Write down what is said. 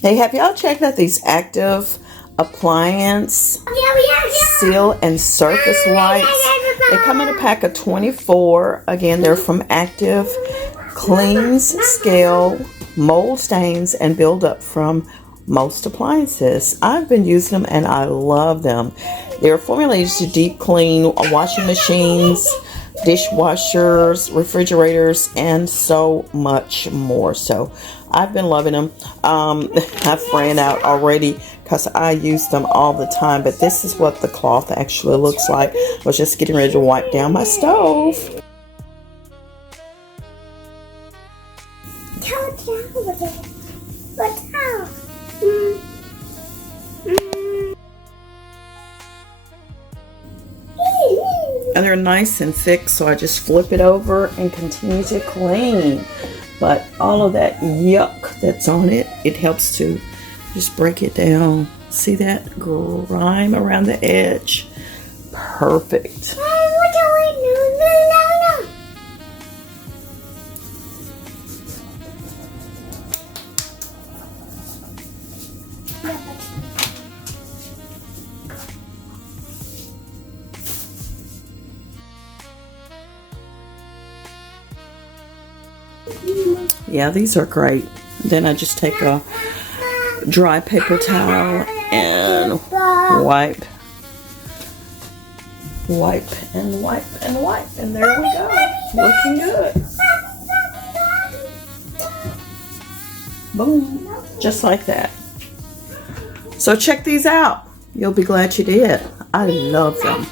Hey, have y'all checked out these active appliance seal and surface wipes? They come in a pack of 24. Again, they're from Active. Cleans scale, mold stains, and build up from most appliances. I've been using them and I love them. They're formulated to deep clean washing machines, dishwashers, refrigerators, and so much more. So I've been loving them. I've ran out already because I use them all the time, but this is what the cloth actually looks like. I was just getting ready to wipe down my stove. And they're nice and thick, so I just flip it over and continue to clean. But all of that yuck that's on it, it helps to just break it down. See that grime around the edge? Perfect. Yeah, these are great. Then I just take a dry paper towel and wipe, and there we go. Looking good. Boom. Just like that. So check these out. You'll be glad you did. I love them.